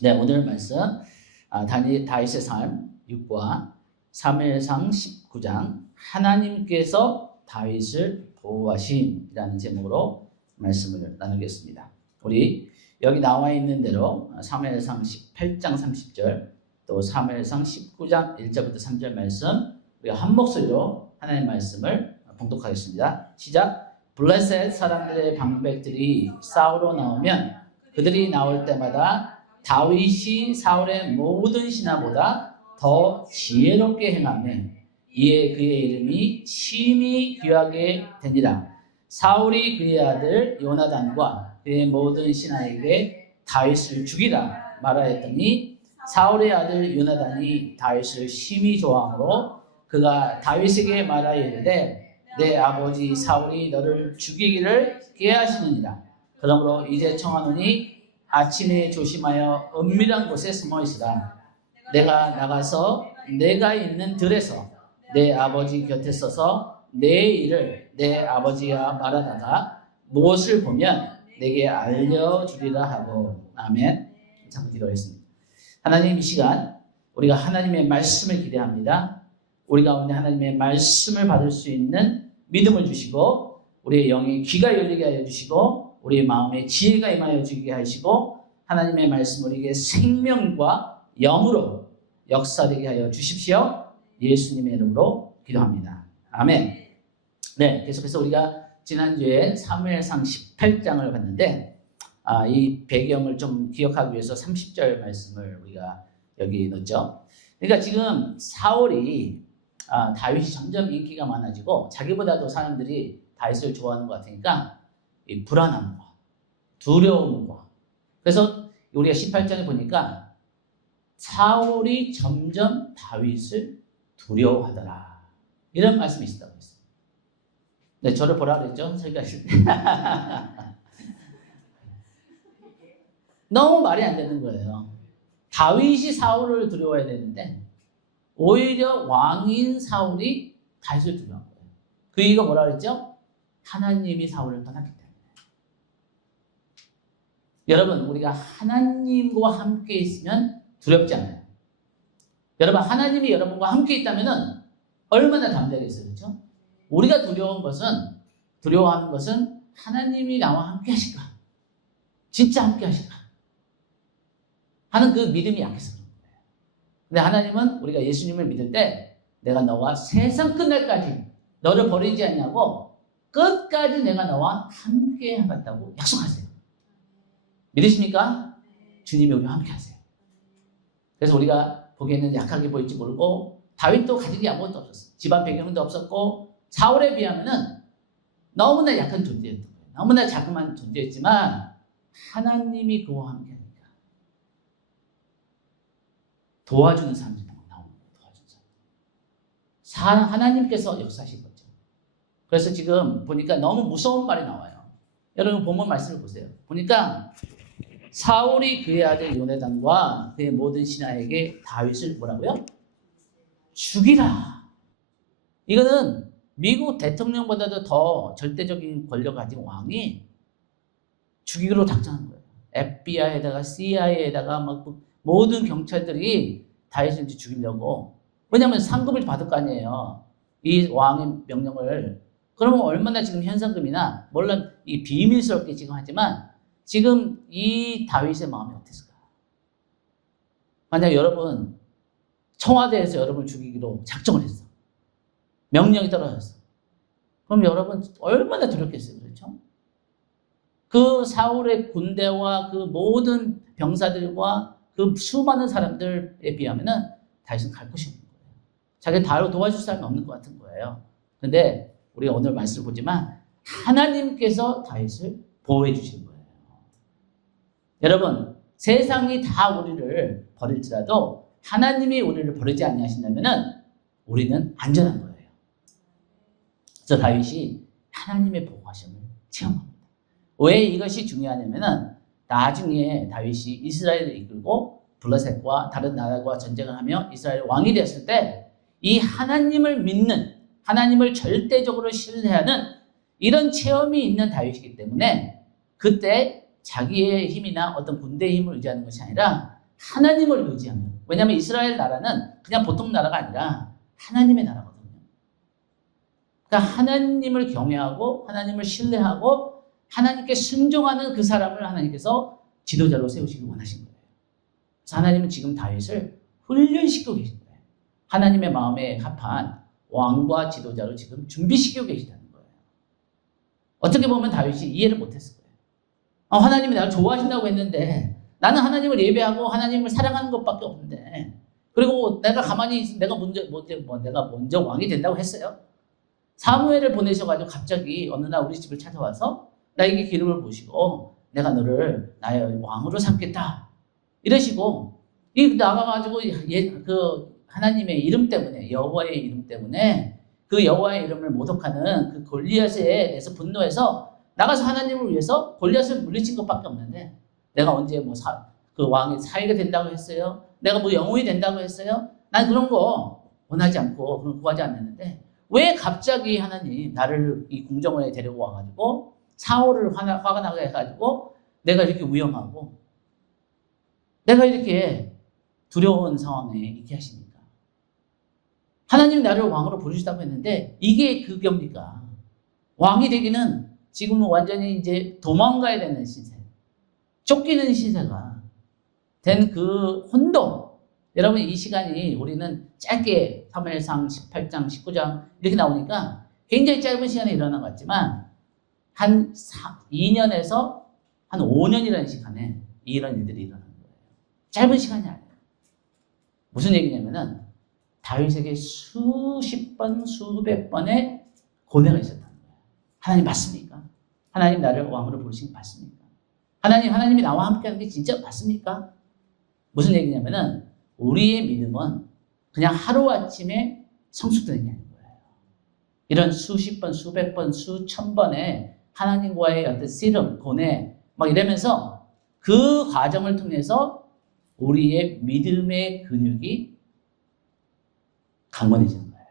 네, 오늘 말씀 다윗의 삶 6과 사무엘상 19장 하나님께서 다윗을 보호하심이라는 제목으로 말씀을 나누겠습니다. 우리 여기 나와 있는 대로 사무엘상 18장 30절 또 사무엘상 19장 1절부터 3절 말씀 우리가 한 목소리로 하나님의 말씀을 봉독하겠습니다. 시작. 블레셋 사람들의 방백들이 싸우러 나오면 그들이 나올 때마다 다윗이 사울의 모든 신하보다 더 지혜롭게 행하며 이에 그의 이름이 심히 귀하게 되니라. 사울이 그의 아들 요나단과 그의 모든 신하에게 다윗을 죽이라 말하였더니 사울의 아들 요나단이 다윗을 심히 좋아하므로 그가 다윗에게 말하이르되 내 아버지 사울이 너를 죽이기를 꾀하시느니라. 그러므로 이제 청하노니 아침에 조심하여 은밀한 곳에 숨어 있으라. 내가 나가서 내가 있는 들에서 내 아버지 곁에 서서 내 일을 내 아버지와 말하다가 무엇을 보면 내게 알려주리라 하고. 아멘. 잠깐 기도하겠습니다. 하나님, 이 시간 우리가 하나님의 말씀을 기대합니다. 우리 가운데 하나님의 말씀을 받을 수 있는 믿음을 주시고 우리의 영의 귀가 열리게 하여 주시고 우리의 마음에 지혜가 임하여 주게 하시고 하나님의 말씀 우리에게 생명과 영으로 역사되게 하여 주십시오. 예수님의 이름으로 기도합니다. 아멘. 네, 계속해서 우리가 지난주에 사무엘상 18장을 봤는데 이 배경을 좀 기억하기 위해서 30절 말씀을 우리가 여기 넣었죠. 그러니까 지금 사울이 다윗이 점점 인기가 많아지고 자기보다도 사람들이 다윗을 좋아하는 것 같으니까 이 불안함과 두려움과 그래서 우리가 18장에 보니까 사울이 점점 다윗을 두려워하더라 이런 말씀이 있었다고 했어요. 네, 저를 보라 그랬죠? 설교하실 때 너무 말이 안 되는 거예요. 다윗이 사울을 두려워해야 되는데 오히려 왕인 사울이 다윗을 두려워한 거예요. 그 이유가 뭐라 그랬죠? 하나님이 사울을 떠났기 때문에. 여러분, 우리가 하나님과 함께 있으면 두렵지 않아요. 여러분, 하나님이 여러분과 함께 있다면 얼마나 담대하겠어요, 그렇죠? 우리가 두려워하는 것은 하나님이 나와 함께 하실까? 진짜 함께 하실까? 하는 그 믿음이 약해서 그런 거예요. 근데 하나님은 우리가 예수님을 믿을 때 내가 너와 세상 끝날까지 너를 버리지 않냐고 끝까지 내가 너와 함께 하겠다고 약속하세요. 믿으십니까? 주님이 우리와 함께 하세요. 그래서 우리가 보기에는 약하게 보일지 모르고 다윗도 가진 게 아무것도 없었어요. 집안 배경도 없었고 사울에 비하면 너무나 약한 존재였던 거예요. 너무나 자그마한 존재였지만 하나님이 그와 함께 하니까 도와주는 사람들이 나옵니다. 도와주는 사람. 하나님께서 역사하신 거죠. 그래서 지금 보니까 너무 무서운 말이 나와요. 여러분 본문 말씀을 보세요. 보니까 사울이 그의 아들 요나단과 그의 모든 신하에게 다윗을 뭐라고요? 죽이라. 이거는 미국 대통령보다도 더 절대적인 권력을 가진 왕이 죽이기로 작정한 거예요. FBI에다가 CIA에다가 막 모든 경찰들이 다윗을 죽이려고. 왜냐하면 상급을 받을 거 아니에요. 이 왕의 명령을. 그러면 얼마나 지금 현상금이나 물론 이 비밀스럽게 지금 하지만 지금 이 다윗의 마음이 어땠을까? 만약 여러분 청와대에서 여러분을 죽이기로 작정을 했어. 명령이 떨어졌어. 그럼 여러분 얼마나 두렵겠어요, 그렇죠? 그 사울의 군대와 그 모든 병사들과 그 수많은 사람들에 비하면은 다윗은 갈 곳이 없는 거예요. 자기 다로 도와줄 사람이 없는 것 같은 거예요. 근데 우리가 오늘 말씀을 보지만 하나님께서 다윗을 보호해 주신 거예요. 여러분, 세상이 다 우리를 버릴지라도 하나님이 우리를 버리지 아니하신다면은 우리는 안전한 거예요. 그래서 다윗이 하나님의 보호하심을 체험합니다. 왜 이것이 중요하냐면은 나중에 다윗이 이스라엘을 이끌고 블레셋과 다른 나라와 전쟁을 하며 이스라엘 왕이 되었을 때 이 하나님을 믿는, 하나님을 절대적으로 신뢰하는 이런 체험이 있는 다윗이기 때문에 그때 자기의 힘이나 어떤 군대의 힘을 의지하는 것이 아니라 하나님을 의지하며. 왜냐하면 이스라엘 나라는 그냥 보통 나라가 아니라 하나님의 나라거든요. 그러니까 하나님을 경외하고 하나님을 신뢰하고 하나님께 순종하는 그 사람을 하나님께서 지도자로 세우시길 원하신 거예요. 그래서 하나님은 지금 다윗을 훈련시키고 계신 거예요. 하나님의 마음에 합한 왕과 지도자로 지금 준비시키고 계시다는 거예요. 어떻게 보면 다윗이 이해를 못했을 거예요. 하나님이 나를 좋아하신다고 했는데 나는 하나님을 예배하고 하나님을 사랑하는 것밖에 없는데, 그리고 내가 가만히 내가 먼저 왕이 된다고 했어요. 사무엘을 보내셔가지고 갑자기 어느 날 우리 집을 찾아와서 나에게 기름을 부으시고 내가 너를 나의 왕으로 삼겠다 이러시고, 나가가지고 그 하나님의 이름 때문에, 여호와의 이름 때문에 그 여호와의 이름을 모독하는 그 골리앗에 대해서 분노해서 나가서 하나님을 위해서 골리앗을 물리친 것밖에 없는데, 내가 언제 그 왕의 사위가 된다고 했어요? 내가 영웅이 된다고 했어요? 난 그런 거 원하지 않고 그런 거 구하지 않았는데, 왜 갑자기 하나님 나를 이 궁정원에 데리고 와가지고 사울을 화가 나게 해가지고 내가 이렇게 위험하고 내가 이렇게 두려운 상황에 있게 하십니까? 하나님 나를 왕으로 부르시다고 했는데 이게 그 겁니까? 왕이 되기는 지금은 완전히 이제 도망가야 되는 신세, 쫓기는 신세가 된 그 혼돈. 여러분, 이 시간이 우리는 짧게 사무엘상 18장, 19장 이렇게 나오니까 굉장히 짧은 시간에 일어난 것 같지만 한 2년에서 한 5년이라는 시간에 이런 일들이 일어나는 거예요. 짧은 시간이 아니에요. 무슨 얘기냐면은 다윗에게 수십 번, 수백 번의 고뇌가 있었다는 거예요. 하나님 맞습니까? 하나님 나를 왕으로 부르신 게 맞습니까? 하나님이 나와 함께하는 게 진짜 맞습니까? 무슨 얘기냐면은 우리의 믿음은 그냥 하루아침에 성숙되는 게 아닌 거예요. 이런 수십 번, 수백 번, 수천 번의 하나님과의 어떤 씨름, 고뇌 막 이러면서 그 과정을 통해서 우리의 믿음의 근육이 강건해지는 거예요.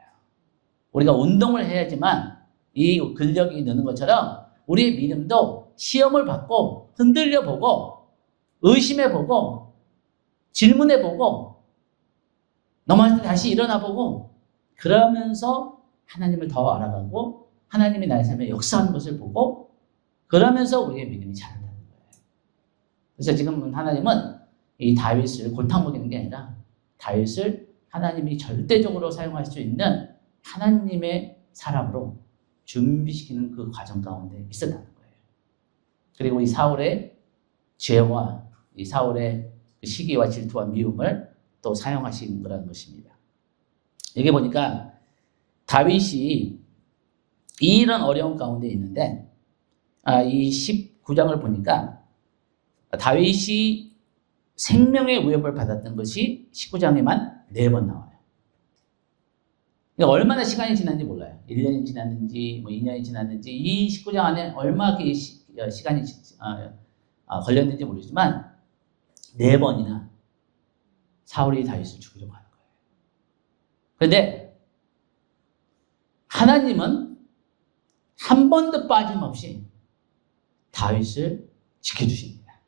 우리가 운동을 해야지만 이 근력이 느는 것처럼 우리의 믿음도 시험을 받고 흔들려보고 의심해보고 질문해보고 넘어질 때 다시 일어나보고 그러면서 하나님을 더 알아가고 하나님이 나의 삶에 역사하는 것을 보고 그러면서 우리의 믿음이 자란다는 거예요. 그래서 지금 하나님은 이 다윗을 골탕 먹이는 게 아니라 다윗을 하나님이 절대적으로 사용할 수 있는 하나님의 사람으로 준비시키는 그 과정 가운데 있었다는 거예요. 그리고 이 사울의 죄와 이 사울의 시기와 질투와 미움을 또 사용하신 거라는 것입니다. 여기 보니까 다윗이 이런 어려운 가운데 있는데 이 19장을 보니까 다윗이 생명의 위협을 받았던 것이 19장에만 4번 나와요. 그러니까 얼마나 시간이 지났는지 몰라요. 1년이 지났는지 2년이 지났는지 이 19장 안에 얼마 시간이 걸렸는지 모르지만 4번이나 사울이 다윗을 죽이려고 하는 거예요. 그런데 하나님은 한 번도 빠짐없이 다윗을 지켜주십니다.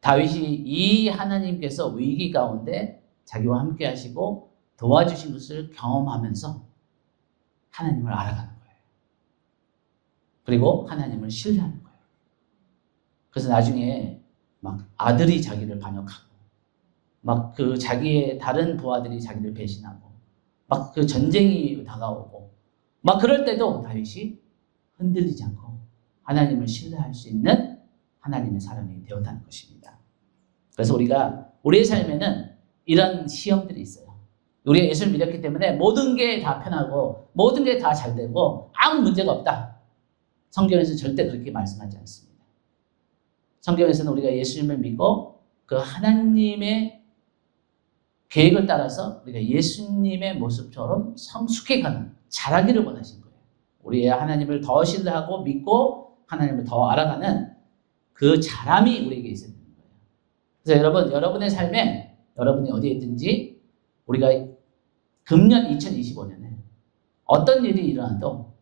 다윗이 이 하나님께서 위기 가운데 자기와 함께 하시고 도와주신 것을 경험하면서 하나님을 알아가는 거예요. 그리고 하나님을 신뢰하는 거예요. 그래서 나중에 막 아들이 자기를 반역하고 막 그 자기의 다른 부하들이 자기를 배신하고 막 그 전쟁이 다가오고 막 그럴 때도 다윗이 흔들리지 않고 하나님을 신뢰할 수 있는 하나님의 사람이 되었다는 것입니다. 그래서 우리가 우리의 삶에는 이런 시험들이 있어요. 우리가 예수를 믿었기 때문에 모든 게 다 편하고 모든 게 다 잘 되고 아무 문제가 없다. 성경에서는 절대 그렇게 말씀하지 않습니다. 성경에서는 우리가 예수님을 믿고 그 하나님의 계획을 따라서 우리가 예수님의 모습처럼 성숙해가는 자라기를 원하신 거예요. 우리의 하나님을 더 신뢰하고 믿고 하나님을 더 알아가는 그 자람이 우리에게 있어야 되는 거예요. 그래서 여러분, 여러분의 삶에 여러분이 어디에 있든지 우리가 금년 2025년에 어떤 일이 일어나도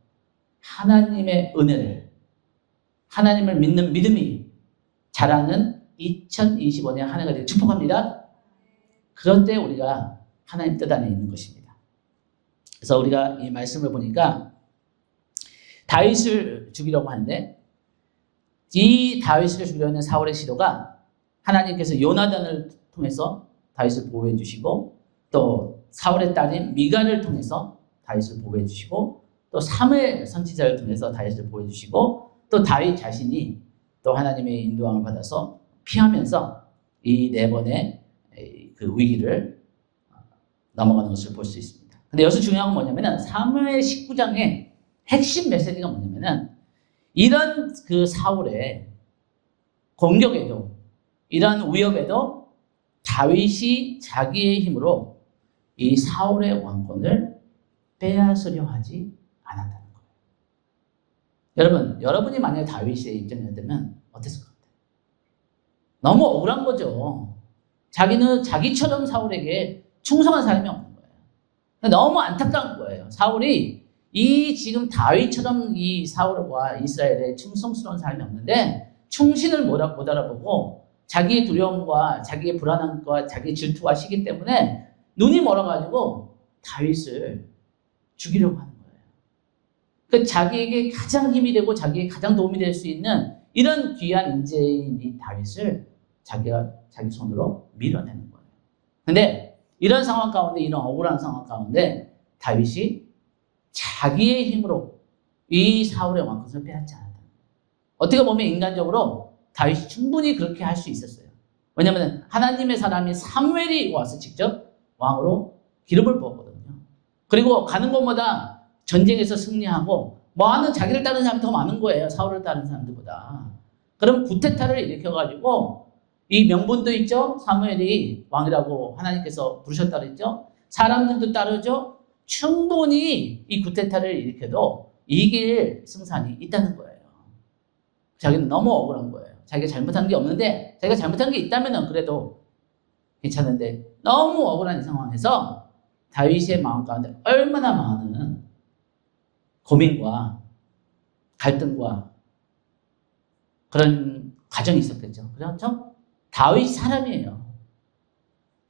하나님의 은혜를, 하나님을 믿는 믿음이 자라는 2025년 한 해가 되길 축복합니다. 그런 때 우리가 하나님 뜻 안에 있는 것입니다. 그래서 우리가 이 말씀을 보니까 다윗을 죽이려고 하는데 이 다윗을 죽이려 하는 사울의 시도가 하나님께서 요나단을 통해서 다윗을 보호해 주시고 또 사울의 딸인 미갈을 통해서 다윗을 보호해 주시고 또 사무엘 선지자를 통해서 다윗을 보호해 주시고 또 다윗 자신이 또 하나님의 인도함을 받아서 피하면서 이 네 번의 그 위기를 넘어가는 것을 볼 수 있습니다. 근데 여기서 중요한 건 뭐냐면은 사무엘 19장의 핵심 메시지가 뭐냐면은 이런 그 사울의 공격에도 이런 위협에도 다윗이 자기의 힘으로 이 사울의 왕권을 빼앗으려 하지 않았다는 거예요. 여러분이 만약에 다윗의 입장이었다면 어땠을 것 같아요? 너무 억울한 거죠. 자기는 자기처럼 사울에게 충성한 사람이 없는 거예요. 너무 안타까운 거예요. 사울이 이 지금 다윗처럼 이 사울과 이스라엘에 충성스러운 사람이 없는데 충신을 못 알아보고 자기의 두려움과 자기의 불안함과 자기의 질투와 시기 때문에 눈이 멀어가지고 다윗을 죽이려고 하는 거예요. 그 자기에게 가장 힘이 되고 자기에게 가장 도움이 될 수 있는 이런 귀한 인재인 이 다윗을 자기가 자기 손으로 밀어내는 거예요. 근데 이런 상황 가운데 이런 억울한 상황 가운데 다윗이 자기의 힘으로 이 사울의 왕권을 빼앗지 않았다. 어떻게 보면 인간적으로 다윗이 충분히 그렇게 할 수 있었어요. 왜냐하면 하나님의 사람이 사무엘이 와서 직접 왕으로 기름을 부었거든요. 그리고 가는 곳마다 전쟁에서 승리하고 많은 자기를 따르는 사람이 더 많은 거예요. 사울을 따르는 사람들보다. 그럼 구테타를 일으켜가지고 이 명분도 있죠. 사무엘이 왕이라고 하나님께서 부르셨다 그랬죠. 사람들도 따르죠. 충분히 이 구테타를 일으켜도 이길 승산이 있다는 거예요. 자기는 너무 억울한 거예요. 자기가 잘못한 게 없는데 자기가 잘못한 게 있다면 그래도 괜찮은데 너무 억울한 이 상황에서 다윗의 마음 가운데 얼마나 많은 고민과 갈등과 그런 과정이 있었겠죠. 그렇죠? 다윗이 사람이에요.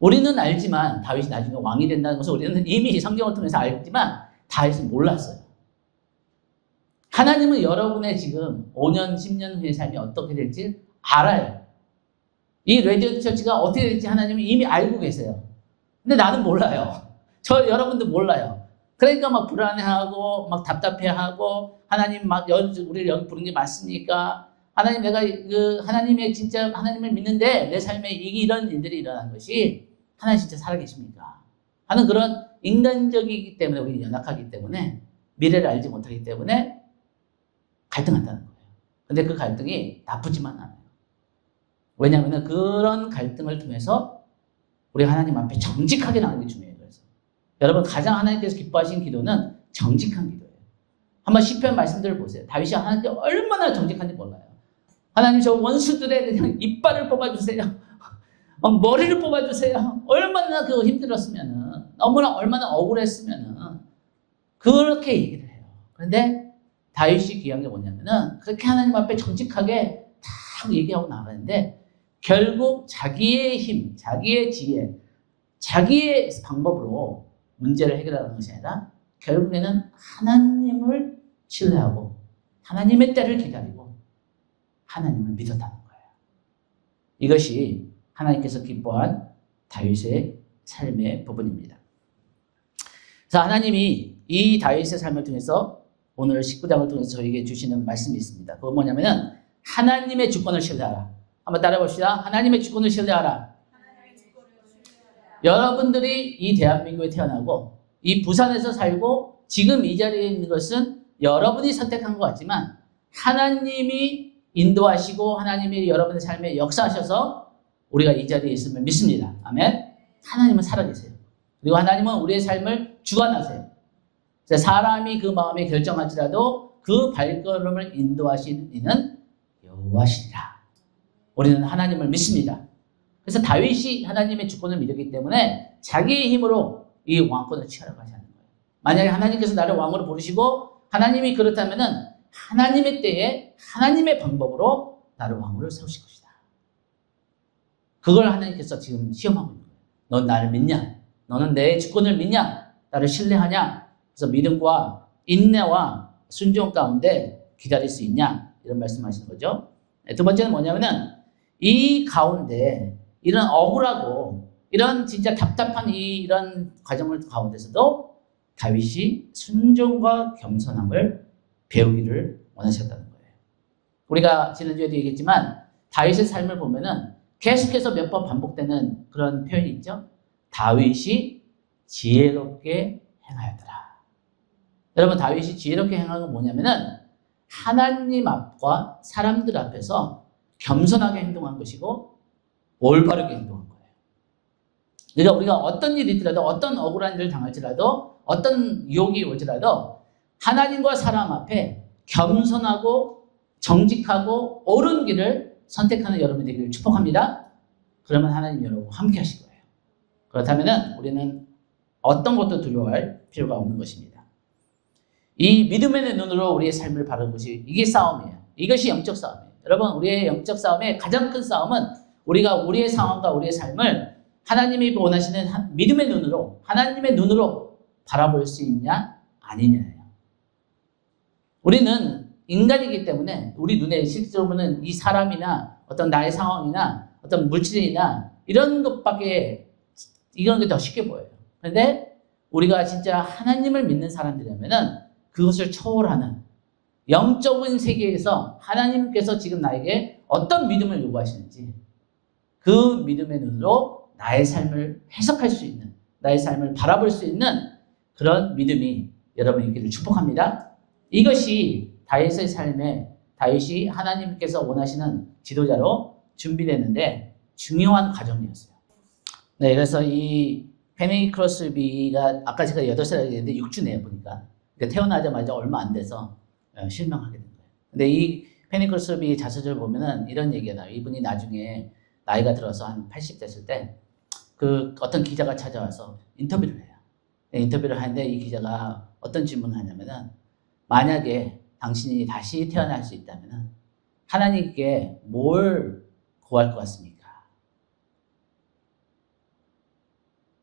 우리는 알지만 다윗이 나중에 왕이 된다는 것을 우리는 이미 성경을 통해서 알지만 다윗은 몰랐어요. 하나님은 여러분의 지금 5년, 10년 후의 삶이 어떻게 될지 알아요. 이 레디오 처치가 어떻게 될지 하나님은 이미 알고 계세요. 근데 나는 몰라요. 여러분도 몰라요. 그러니까 막 불안해하고 막 답답해하고 하나님 막 우리를 여기 부른 게 맞습니까? 하나님 내가 하나님의 진짜 하나님을 믿는데 내 삶에 이런 일들이 일어난 것이 하나님 진짜 살아계십니까? 하는 그런 인간적이기 때문에 우리 연약하기 때문에 미래를 알지 못하기 때문에 갈등한다는 거예요. 근데 그 갈등이 나쁘지만 않아요. 왜냐하면 그런 갈등을 통해서 우리 하나님 앞에 정직하게 나가는 게 중요해요. 그래서 여러분 가장 하나님께서 기뻐하시는 기도는 정직한 기도예요. 한번 시편 말씀들을 보세요. 다윗이 하나님께 얼마나 정직한지 몰라요. 하나님 저 원수들의 그냥 이빨을 뽑아주세요. 머리를 뽑아주세요. 얼마나 그거 힘들었으면은 얼마나 억울했으면은 그렇게 얘기를 해요. 그런데 다윗이 귀한 게 뭐냐면은 그렇게 하나님 앞에 정직하게 딱 얘기하고 나가는데 결국 자기의 힘, 자기의 지혜, 자기의 방법으로 문제를 해결하는 것이 아니라 결국에는 하나님을 신뢰하고 하나님의 때를 기다리고 하나님을 믿었다는 거예요. 이것이 하나님께서 기뻐한 다윗의 삶의 부분입니다. 그래서 하나님이 이 다윗의 삶을 통해서 오늘 19장을 통해서 저에게 주시는 말씀이 있습니다. 그건 뭐냐면은 하나님의 주권을 신뢰하라. 한번 따라해 봅시다. 하나님의 주권을 신뢰하라. 여러분들이 이 대한민국에 태어나고 이 부산에서 살고 지금 이 자리에 있는 것은 여러분이 선택한 것 같지만 하나님이 인도하시고 하나님이 여러분의 삶에 역사하셔서 우리가 이 자리에 있음을 믿습니다. 아멘. 하나님은 살아계세요. 그리고 하나님은 우리의 삶을 주관하세요. 사람이 그 마음에 결정할지라도 그 발걸음을 인도하시는 이는 여호와시니라. 우리는 하나님을 믿습니다. 그래서 다윗이 하나님의 주권을 믿었기 때문에 자기의 힘으로 이 왕권을 취하러 가지 않는 거예요. 만약에 하나님께서 나를 왕으로 부르시고 하나님이 그렇다면은 하나님의 때에 하나님의 방법으로 나를 왕으로 세우실 것이다. 그걸 하나님께서 지금 시험하고 있는 거예요. 넌 나를 믿냐? 너는 내 주권을 믿냐? 나를 신뢰하냐? 그래서 믿음과 인내와 순종 가운데 기다릴 수 있냐? 이런 말씀하시는 거죠. 두 번째는 뭐냐면은 이 가운데 이런 억울하고 이런 진짜 답답한 이런 과정을 가운데서도 다윗이 순종과 겸손함을 배우기를 원하셨다는 거예요. 우리가 지난주에도 얘기했지만 다윗의 삶을 보면은 계속해서 몇 번 반복되는 그런 표현이 있죠. 다윗이 지혜롭게 행하였더라. 여러분, 다윗이 지혜롭게 행한 건 뭐냐면은 하나님 앞과 사람들 앞에서 겸손하게 행동한 것이고 올바르게 행동한 거예요. 그러니까 우리가 어떤 일이 있더라도 어떤 억울한 일을 당할지라도 어떤 유혹이 올지라도 하나님과 사람 앞에 겸손하고 정직하고 옳은 길을 선택하는 여러분이 되기를 축복합니다. 그러면 하나님 여러분과 함께 하실 거예요. 그렇다면 우리는 어떤 것도 두려워할 필요가 없는 것입니다. 이 믿음의 눈으로 우리의 삶을 바라는 것이 이게 싸움이에요. 이것이 영적 싸움이에요. 여러분, 우리의 영적 싸움의 가장 큰 싸움은 우리가 우리의 상황과 우리의 삶을 하나님이 원하시는 믿음의 눈으로, 하나님의 눈으로 바라볼 수 있냐 아니냐예요. 우리는 인간이기 때문에 우리 눈에 실제로는 이 사람이나 어떤 나의 상황이나 어떤 물질이나 이런 것밖에 이런 게 더 쉽게 보여요. 그런데 우리가 진짜 하나님을 믿는 사람들이라면은 그것을 초월하는 영적인 세계에서 하나님께서 지금 나에게 어떤 믿음을 요구하시는지 그 믿음의 눈으로 나의 삶을 해석할 수 있는, 나의 삶을 바라볼 수 있는 그런 믿음이 여러분에게를 축복합니다. 이것이 다윗의 삶에 다윗이 하나님께서 원하시는 지도자로 준비되는데 중요한 과정이었어요. 네, 그래서 이 페니 크로스비가 아까 제가 8살 얘기했는데 6주네요, 보니까. 그러니까 태어나자마자 얼마 안 돼서 실명하게 된 거예요. 근데 이 페니 크로스비 자서전을 보면은 이런 얘기가 나와요. 이분이 나중에 나이가 들어서 한 80 됐을 때 그 어떤 기자가 찾아와서 인터뷰를 해요. 인터뷰를 하는데 이 기자가 어떤 질문을 하냐면은 만약에 당신이 다시 태어날 수 있다면은 하나님께 뭘 구할 것 같습니까?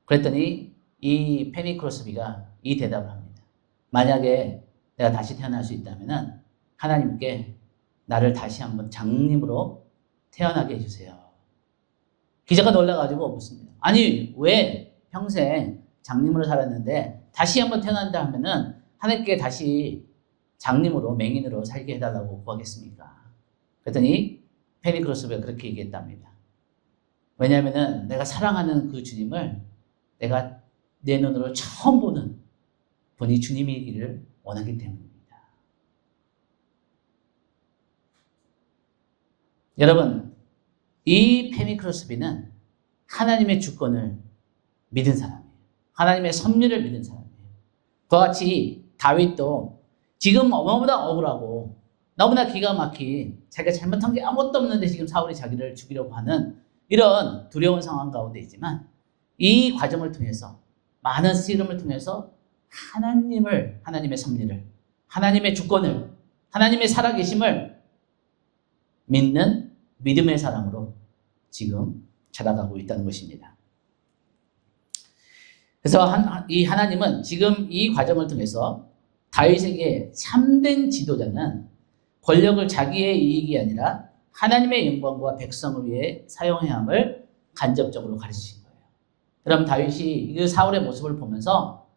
그랬더니 이 페니 크로스비가 이 대답을 합니다. 만약에 내가 다시 태어날 수 있다면은 하나님께 나를 다시 한번 장님으로 태어나게 해주세요. 기자가 놀라가지고 묻습니다. 아니, 왜 평생 장님으로 살았는데 다시 한번 태어난다 하면은 하나님께 다시 장님으로, 맹인으로 살게 해달라고 구하겠습니까? 그랬더니 페니 크로스비가 그렇게 얘기했답니다. 왜냐하면은 내가 사랑하는 그 주님을 내가 내 눈으로 처음 보는 분이 주님이기를 원하기 때문입니다. 여러분, 이 페니 크로스비는 하나님의 주권을 믿은 사람이에요. 하나님의 섭리를 믿은 사람이에요. 그와 같이 다윗도 지금 너무나 억울하고 너무나 기가 막힌 자기가 잘못한 게 아무것도 없는데 지금 사울이 자기를 죽이려고 하는 이런 두려운 상황 가운데 있지만 이 과정을 통해서 많은 씨름을 통해서 하나님의 섭리를, 하나님의 주권을, 하나님의 살아계심을 믿는 믿음의 사람으로 지금 자라가고 있다는 것입니다. 그래서 이 하나님은 지금 이 과정을 통해서 다윗에게 참된 지도자는 권력을 자기의 이익이 아니라 하나님의 영광과 백성을 위해 사용해야 함을 간접적으로 가르치신 거예요. 그럼 다윗이 그 사울의 모습을 보면서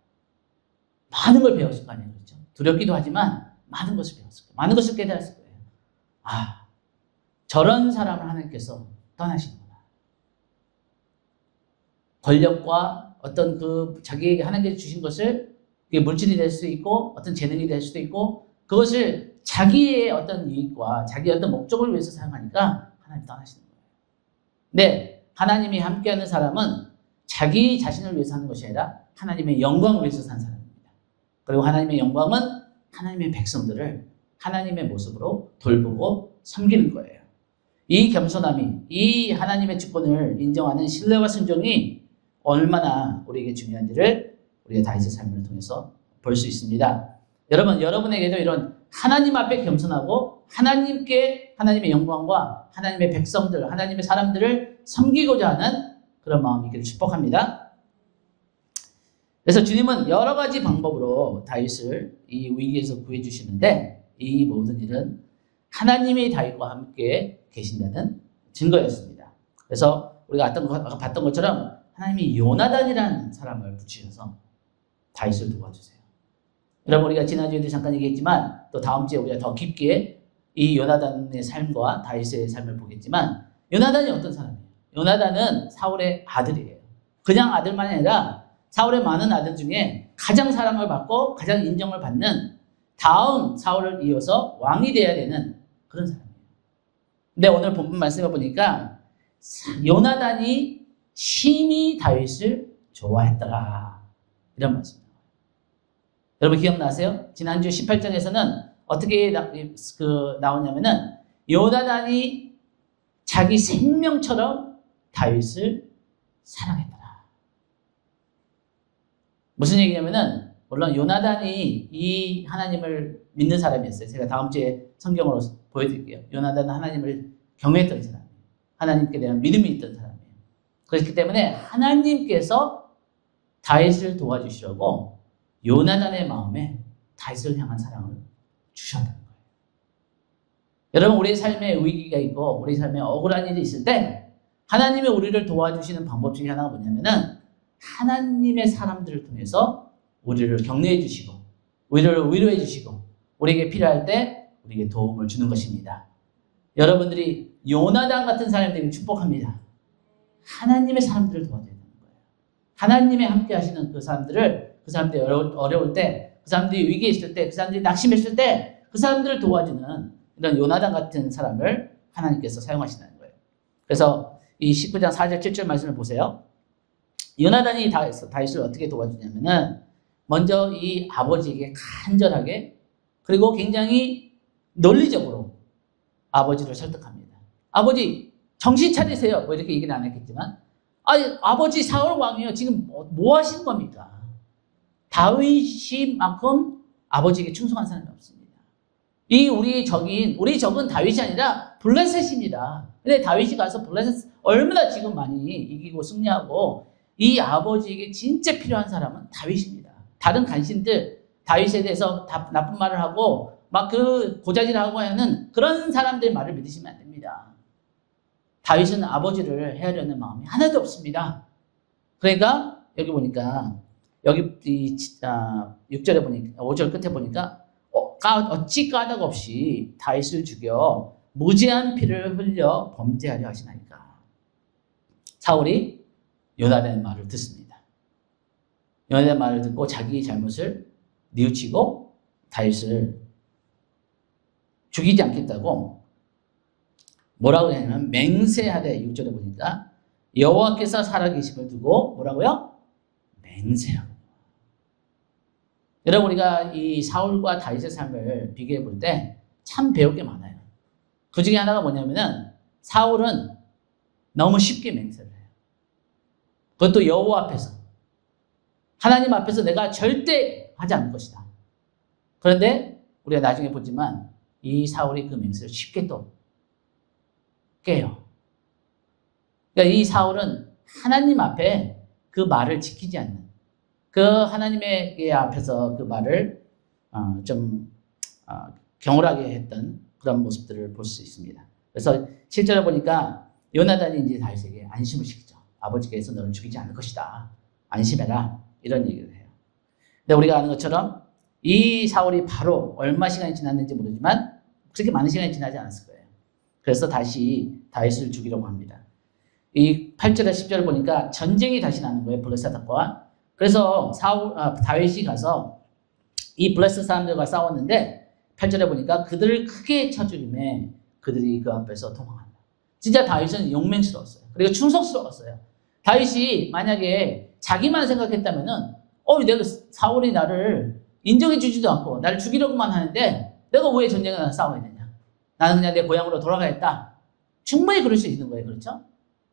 많은 걸 배웠을 거 아니에요. 그렇죠? 두렵기도 하지만 많은 것을 배웠을 거예요. 많은 것을 깨달았을 거예요. 아, 저런 사람을 하나님께서 떠나시는구나. 권력과 어떤 그 자기에게 하나님께서 주신 것을 그게 물질이 될 수도 있고 어떤 재능이 될 수도 있고 그것을 자기의 어떤 이익과 자기의 어떤 목적을 위해서 사용하니까 하나님 떠나시는 거예요. 네, 하나님이 함께하는 사람은 자기 자신을 위해서 하는 것이 아니라 하나님의 영광을 위해서 사는 사람입니다. 그리고 하나님의 영광은 하나님의 백성들을 하나님의 모습으로 돌보고 섬기는 거예요. 이 겸손함이, 이 하나님의 주권을 인정하는 신뢰와 순종이 얼마나 우리에게 중요한지를 우리가 다윗의 삶을 통해서 볼 수 있습니다. 여러분, 여러분에게도 이런 하나님 앞에 겸손하고 하나님께 하나님의 영광과 하나님의 백성들, 하나님의 사람들을 섬기고자 하는 그런 마음이 있기를 축복합니다. 그래서 주님은 여러 가지 방법으로 다윗을 이 위기에서 구해주시는데 이 모든 일은 하나님이 다윗과 함께 계신다는 증거였습니다. 그래서 우리가 아까 봤던 것처럼 하나님이 요나단이라는 사람을 붙이셔서 다윗을 도와주세요. 여러분 우리가 지난주에도 잠깐 얘기했지만 또 다음 주에 우리가 더 깊게 이 요나단의 삶과 다윗의 삶을 보겠지만 요나단이 어떤 사람이에요? 요나단은 사울의 아들이에요. 그냥 아들만 아니라 사울의 많은 아들 중에 가장 사랑을 받고 가장 인정을 받는 다음 사울을 이어서 왕이 돼야 되는 그런 사람이에요. 근데 오늘 본문 말씀해 보니까 요나단이 심히 다윗을 좋아했더라 이런 말씀입니다. 여러분 기억나세요? 지난주 18장에서는 어떻게 나오냐면은 요나단이 자기 생명처럼 다윗을 사랑했더라. 무슨 얘기냐면은 물론 요나단이 이 하나님을 믿는 사람이었어요. 제가 다음 주에 성경으로 보여드릴게요. 요나단은 하나님을 경외했던 사람이에요. 하나님께 대한 믿음이 있던 사람이에요. 그렇기 때문에 하나님께서 다윗을 도와주시려고 요나단의 마음에 다윗을 향한 사랑을 주셨다는 거예요. 여러분 우리 삶에 위기가 있고 우리 삶에 억울한 일이 있을 때 하나님이 우리를 도와주시는 방법 중에 하나가 뭐냐면은 하나님의 사람들을 통해서 우리를 격려해 주시고 우리를 위로해 주시고 우리에게 필요할 때 우리에게 도움을 주는 것입니다. 여러분들이 요나단 같은 사람이 되길 축복합니다. 하나님의 사람들을 도와줘야 되는 거예요. 하나님의 함께 하시는 그 사람들이 어려울 때, 그 사람들이 위기에 있을 때, 그 사람들이 낙심했을 때 그 사람들을 도와주는 이런 요나단 같은 사람을 하나님께서 사용하신다는 거예요. 그래서 이 19장 4절 7절 말씀을 보세요. 요나단이 다윗을 어떻게 도와주냐면은 먼저 이 아버지에게 간절하게 그리고 굉장히 논리적으로 아버지를 설득합니다. 아버지 정신 차리세요. 뭐 이렇게 얘기는 안 했겠지만 아버지 사울 왕이요. 지금 뭐 하시는 겁니까? 다윗이만큼 아버지에게 충성한 사람이 없습니다. 우리 적은 다윗이 아니라 블레셋입니다. 근데 다윗이 가서 블레셋 얼마나 지금 많이 이기고 승리하고 이 아버지에게 진짜 필요한 사람은 다윗입니다. 다른 간신들 다윗에 대해서 나쁜 말을 하고 막 그 고자질하고 하는 그런 사람들의 말을 믿으시면 안 됩니다. 다윗은 아버지를 헤아려는 마음이 하나도 없습니다. 그러니까 여기 보니까 여기 6절에 보니까 5절 끝에 보니까 어찌 까닭 없이 다윗을 죽여 무죄한 피를 흘려 범죄하려 하시나이까. 사울이 요나단의 말을 듣습니다. 요나단의 말을 듣고 자기 잘못을 뉘우치고 다윗을 죽이지 않겠다고 뭐라고 하냐면 맹세하되 6절에 보니까 여호와께서 살아계심을 두고 뭐라고요? 맹세하고. 여러분 우리가 이 사울과 다윗의 삶을 비교해 볼 때 참 배울 게 많아요. 그 중에 하나가 뭐냐면은 사울은 너무 쉽게 맹세를 해요. 그것도 여호와 앞에서 하나님 앞에서 내가 절대 하지 않을 것이다. 그런데 우리가 나중에 보지만 이 사울이 그 맹세를 쉽게 또 깨요. 그러니까 이 사울은 하나님 앞에 그 말을 지키지 않는 그 하나님의 앞에서 그 말을 경홀하게 했던 그런 모습들을 볼 수 있습니다. 그래서 7절에 보니까 요나단이 이제 다윗에게 안심을 시키죠. 아버지께서 너를 죽이지 않을 것이다. 안심해라. 이런 얘기를 해요. 근데 우리가 아는 것처럼 이 사울이 바로 얼마 시간이 지났는지 모르지만 그렇게 많은 시간이 지나지 않았을 거예요. 그래서 다시 다윗을 죽이려고 합니다. 이 8절에 10절을 보니까 전쟁이 다시 나는 거예요. 블레셋과. 그래서 다윗이 가서 이 블레셋 사람들과 싸웠는데 8절에 보니까 그들을 크게 쳐 죽임에 그들이 그 앞에서 도망한다. 진짜 다윗은 용맹스러웠어요. 그리고 충성스러웠어요. 다윗이 만약에 자기만 생각했다면은 내가 사울이 나를 인정해 주지도 않고 나를 죽이려고만 하는데 내가 왜 전쟁에 나서 싸워야 되냐. 나는 그냥 내 고향으로 돌아가겠다. 충분히 그럴 수 있는 거예요. 그렇죠?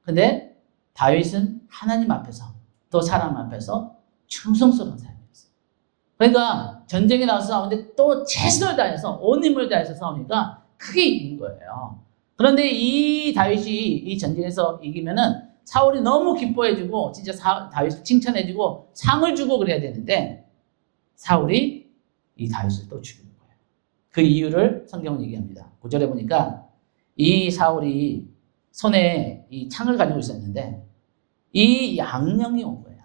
근데 다윗은 하나님 앞에서 또 사람 앞에서 충성스러운 사람이었어요. 그러니까 전쟁에 나와서 싸우는데 또 최선을 다해서 온 힘을 다해서 싸우니까 크게 이긴 거예요. 그런데 이 다윗이 이 전쟁에서 이기면은 사울이 너무 기뻐해주고 진짜 다윗을 칭찬해주고 상을 주고 그래야 되는데 사울이 이 다윗을 또 죽이는 거예요. 그 이유를 성경은 얘기합니다. 9절에 보니까 이 사울이 손에 이 창을 가지고 있었는데 이 악령이 온 거예요.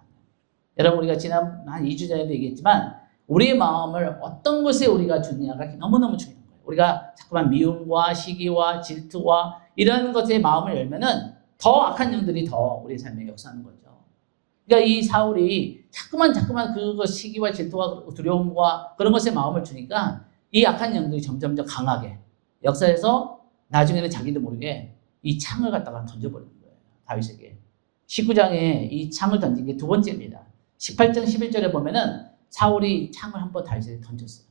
여러분 우리가 지난 한 2주 전에도 얘기했지만 우리의 마음을 어떤 것에 우리가 두느냐가 너무너무 중요한 거예요. 우리가 자꾸만 미움과 시기와 질투와 이런 것에 마음을 열면은 더 악한 영들이 더 우리 삶에 역사하는 거죠. 그러니까 이 사울이 자꾸만 그거 시기와 질투와 두려움과 그런 것에 마음을 주니까 이 악한 영들이 점점 더 강하게 역사해서 나중에는 자기도 모르게 이 창을 갖다가 던져버리는 거예요. 다윗에게. 19장에 이 창을 던진 게 두 번째입니다. 18장 11절에 보면은 사울이 창을 한 번 다윗에게 던졌어요.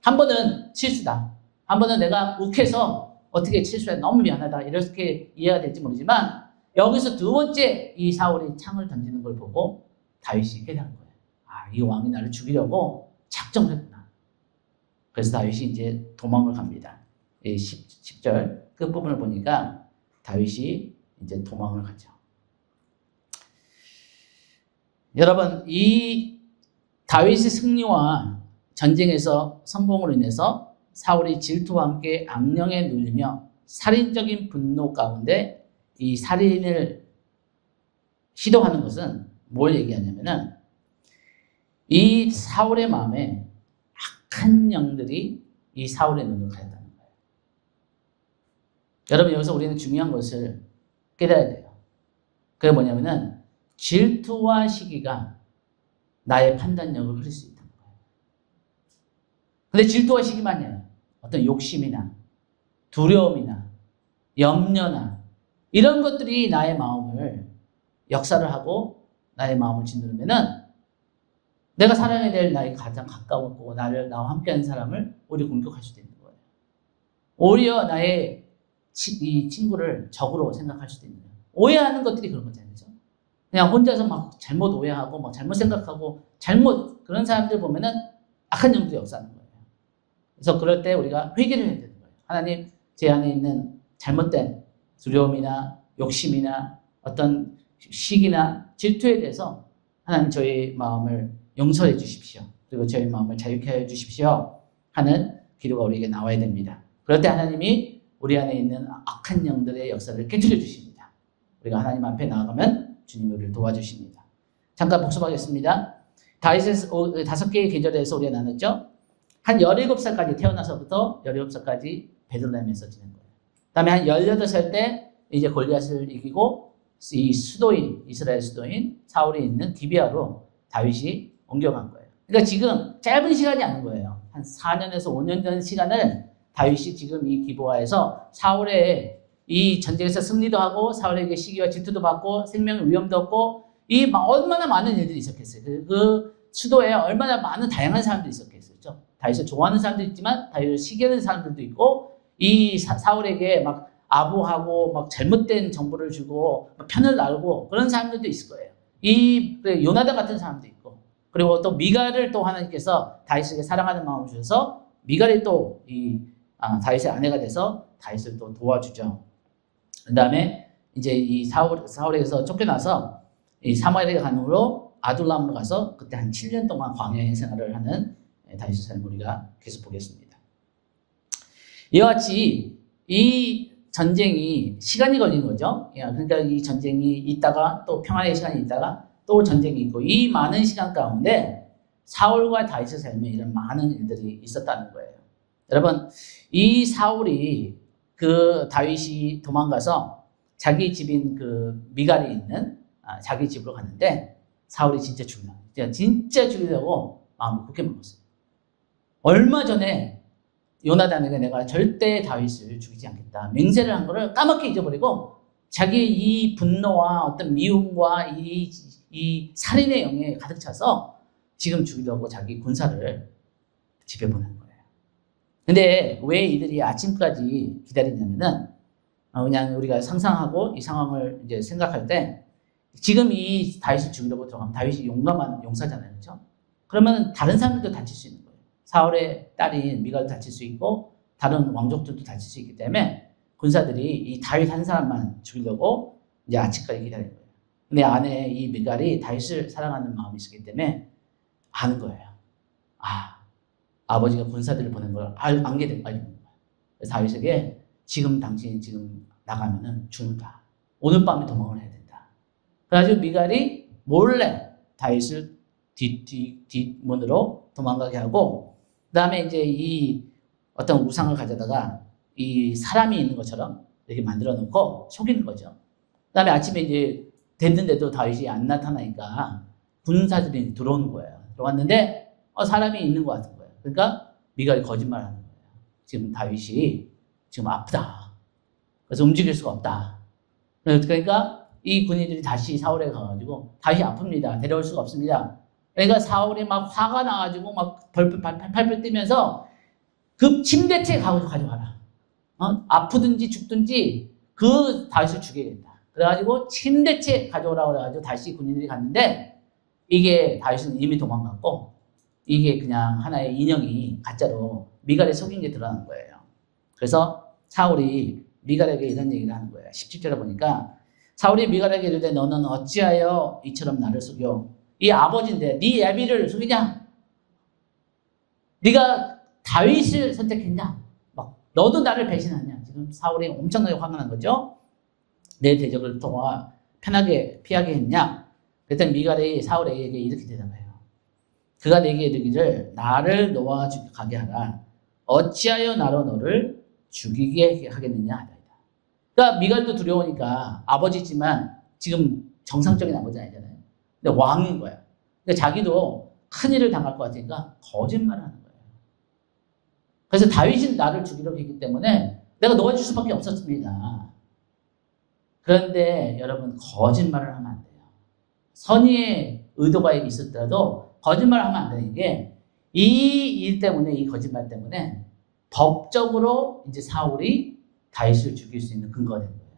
한 번은 실수다. 한 번은 내가 욱해서 어떻게 실수해 너무 미안하다 이렇게 이해가 될지 모르지만 여기서 두 번째 이 사울이 창을 던지는 걸 보고 다윗이 깨달은 거예요. 아, 이 왕이 나를 죽이려고 작정을 했구나. 그래서 다윗이 이제 도망을 갑니다. 10절 끝부분을 보니까 다윗이 이제 도망을 가죠. 여러분, 이 다윗의 승리와 전쟁에서 성공으로 인해서 사울이 질투와 함께 악령에 눌리며 살인적인 분노 가운데 이 살인을 시도하는 것은 뭘 얘기하냐면은 이 사울의 마음에 악한 영들이 이 사울의 눈을 가렸다는 거예요. 여러분 여기서 우리는 중요한 것을 깨달아야 돼요. 그게 뭐냐면은 질투와 시기가 나의 판단력을 흐릴 수 있다는 거예요. 근데 질투와 시기만이 아니에요. 어떤 욕심이나 두려움이나 염려나 이런 것들이 나의 마음을 역사를 하고 나의 마음을 짓누르면은 내가 사랑해야 될 나의 가장 가까웠고 나와 함께하는 사람을 오히려 공격할 수도 있는 거예요. 오히려 나의 이 친구를 적으로 생각할 수도 있는 거예요. 오해하는 것들이 그런 거잖아요. 그렇죠? 그냥 혼자서 막 잘못 오해하고 막 잘못 생각하고 그런 사람들 보면은 악한 영들이 역사하는 거예요. 그래서 그럴 때 우리가 회개를 해야 되는 거예요. 하나님, 제 안에 있는 잘못된 두려움이나 욕심이나 어떤 시기나 질투에 대해서 하나님 저희 마음을 용서해 주십시오. 그리고 저희 마음을 자유케 해 주십시오 하는 기도가 우리에게 나와야 됩니다. 그럴 때 하나님이 우리 안에 있는 악한 영들의 역사를 깨뜨려 주십니다. 우리가 하나님 앞에 나아가면 주님이 우리를 도와주십니다. 잠깐 복습하겠습니다. 다윗의 5개의 계절에서 우리가 나눴죠. 한 17살까지 태어나서부터 17살까지 베들레헴에서 지낸 거예요. 그 다음에 한 18살 때 이제 골리앗을 이기고 이 이스라엘 수도인 사울이 있는 기비아로 다윗이 옮겨간 거예요. 그러니까 지금 짧은 시간이 아닌 거예요. 한 4년에서 5년 전 시간을 다윗이 지금 이 기브아에서 사울의 이 전쟁에서 승리도 하고 사울에게 시기와 질투도 받고 생명 위험도 없고 이 얼마나 많은 일들이 있었겠어요. 그 수도에 얼마나 많은 다양한 사람들이 있었겠어요. 다윗을 좋아하는 사람도 있지만 다윗을 시기하는 사람들도 있고 이 사울에게 막 아부하고 막 잘못된 정보를 주고 편을 나르고 그런 사람들도 있을 거예요. 이 요나단 같은 사람도 있고 그리고 또 미갈을 또 하나님께서 다윗에게 사랑하는 마음을 주셔서 미갈이 또 다윗의 아내가 돼서 다윗을 또 도와주죠. 그 다음에 이제 이 사울에게서 쫓겨나서 이 사무엘에게 간 후로 아둘람으로 가서 그때 한 7년 동안 광야의 생활을 하는 다윗의 삶을 우리가 계속 보겠습니다. 이와 같이 이 전쟁이 시간이 걸린 거죠. 그러니까 이 전쟁이 있다가 또 평화의 시간이 있다가 또 전쟁이 있고 이 많은 시간 가운데 사울과 다윗의 삶에 이런 많은 일들이 있었다는 거예요. 여러분 이 사울이 그 다윗이 도망가서 자기 집인 그 미갈이 있는 자기 집으로 갔는데 사울이 진짜 죽이려고 마음을 굳게 먹었어요. 얼마 전에 요나단에게 내가 절대 다윗을 죽이지 않겠다 맹세를 한 거를 까맣게 잊어버리고 자기 이 분노와 어떤 미움과 이 살인의 영에 가득 차서 지금 죽이려고 자기 군사를 집에 보낸 거예요. 근데 왜 이들이 아침까지 기다리냐면은 그냥 우리가 상상하고 이 상황을 이제 생각할 때 지금 이 다윗을 죽이려고 들어가면 다윗이 용감한 용사잖아요. 그렇죠? 그러면 다른 사람들도 다칠 수 있는 거예요. 사울의 딸인 미갈도 다칠 수 있고 다른 왕족들도 다칠 수 있기 때문에 군사들이 이 다윗 한 사람만 죽이려고 이제 아침까지 기다린 거예요. 근데 안에 이 미갈이 다윗을 사랑하는 마음이 있었기 때문에 아는 거예요. 아버지가 군사들을 보낸 걸 알게 된 거예요. 그래서 다윗에게 지금 당신이 지금 나가면은 죽는다. 오늘 밤에 도망을 해야 된다. 그래가지고 미갈이 몰래 다윗을 뒷문으로 도망가게 하고, 그 다음에 이제 이 어떤 우상을 가져다가 이 사람이 있는 것처럼 이렇게 만들어 놓고 속이는 거죠. 그 다음에 아침에 이제 됐는데도 다윗이 안 나타나니까 군사들이 들어오는 거예요. 들어왔는데 사람이 있는 것 같은 거예요. 그러니까 미갈이 거짓말하는 거예요. 지금 다윗이 지금 아프다. 그래서 움직일 수가 없다. 그러니까 이 군인들이 다시 사울에 가가지고 다윗이 아픕니다. 데려올 수가 없습니다. 그러니까 사울이 막 화가 나가지고 막 팔팔 뛰면서 급 침대째 가져와라. 아프든지 죽든지 그 다윗을 죽여야겠다. 그래가지고 침대째 가져오라고 그래가지고 다시 군인들이 갔는데, 이게 다윗은 이미 도망갔고 이게 그냥 하나의 인형이 가짜로 미갈에 속인 게 드러난 거예요. 그래서 사울이 미갈에게 이런 얘기를 하는 거예요. 17절에 보니까 사울이 미갈에게 이르되 너는 어찌하여 이처럼 나를 속여? 이 아버지인데 네 애비를 속이냐? 네가 다윗을 선택했냐? 막 너도 나를 배신하냐? 지금 사울이 엄청나게 화가 난 거죠. 내 대적을 통화 편하게 피하게 했냐? 그랬더니 미갈이 사울에게 이렇게 대답해요. 그가 내게 이르기를 나를 너와 가게 하라. 어찌하여 나로 너를 죽이게 하겠느냐 하다. 그러니까 미갈도 두려우니까 아버지지만 지금 정상적인 아버지 아니잖아요. 근데 왕인 거야. 근데 자기도 큰 일을 당할 것 같으니까 거짓말을 하는 거예요. 그래서 다윗이 나를 죽이려고 했기 때문에 내가 놓아줄 수밖에 없었습니다. 그런데 여러분, 거짓말을 하면 안 돼요. 선의의 의도가 있었더라도 거짓말을 하면 안 되는 게, 이 일 때문에, 이 거짓말 때문에 법적으로 이제 사울이 다윗을 죽일 수 있는 근거가 된 거예요.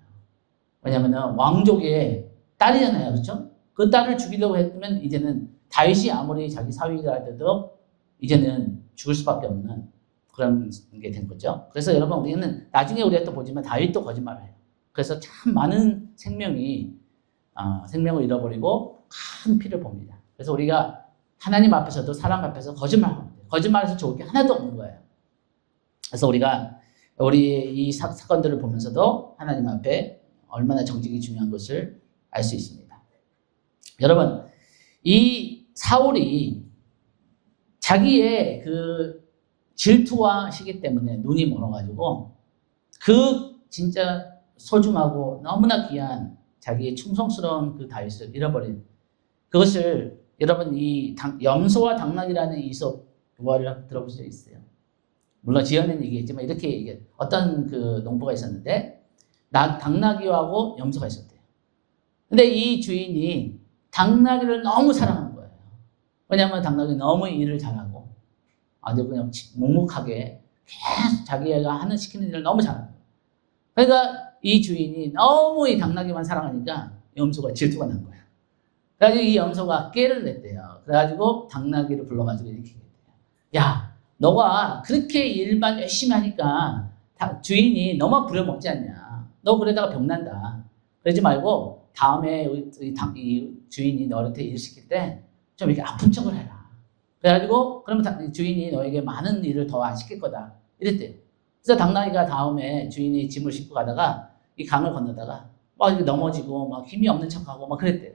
왜냐하면 왕족의 딸이잖아요. 그렇죠? 그 딸을 죽이려고 했으면 이제는 다윗이 아무리 자기 사위라 해도 이제는 죽을 수밖에 없는 그런 게 된 거죠. 그래서 여러분, 우리는 나중에 우리가 또 보지만 다윗도 거짓말을 해요. 그래서 참 많은 생명을 잃어버리고 큰 피를 봅니다. 그래서 우리가 하나님 앞에서도 사람 앞에서 거짓말하면 돼요. 거짓말해서 좋을 게 하나도 없는 거예요. 그래서 우리 이 사건들을 보면서도 하나님 앞에 얼마나 정직이 중요한 것을 알 수 있습니다. 여러분, 이 사울이 자기의 그 질투와 시기 때문에 눈이 멀어가지고 그 진짜 소중하고 너무나 귀한 자기의 충성스러운 그 다윗을 잃어버린 그것을, 여러분, 이 염소와 당나귀라는 이솝 부활을 들어보신 적 있어요? 물론 지어낸 얘기겠지만 이렇게 얘기해. 어떤 그 농부가 있었는데 당나귀하고 염소가 있었대요. 근데 이 주인이 당나귀를 너무 사랑하는 거예요. 왜냐하면 당나귀는 너무 일을 잘하고 아주 그냥 묵묵하게 계속 자기가 시키는 일을 너무 잘하는 거예요. 그러니까 이 주인이 너무 이 당나귀만 사랑하니까 염소가 질투가 난 거예요. 그래가지고 이 염소가 깨를 냈대요. 그래가지고 당나귀를 불러가지고 이렇게 얘기해요. 야, 너가 그렇게 일만 열심히 하니까 주인이 너만 부려먹지 않냐. 너 그러다가 병난다. 그러지 말고 다음에 이 주인이 너한테 일 시킬 때 좀 이렇게 아픈 척을 해라. 그래가지고 그러면 주인이 너에게 많은 일을 더 안 시킬 거다. 이랬대요. 그래서 당나귀가 다음에 주인이 짐을 싣고 가다가 이 강을 건너다가 막 이렇게 넘어지고 막 힘이 없는 척하고 막 그랬대요.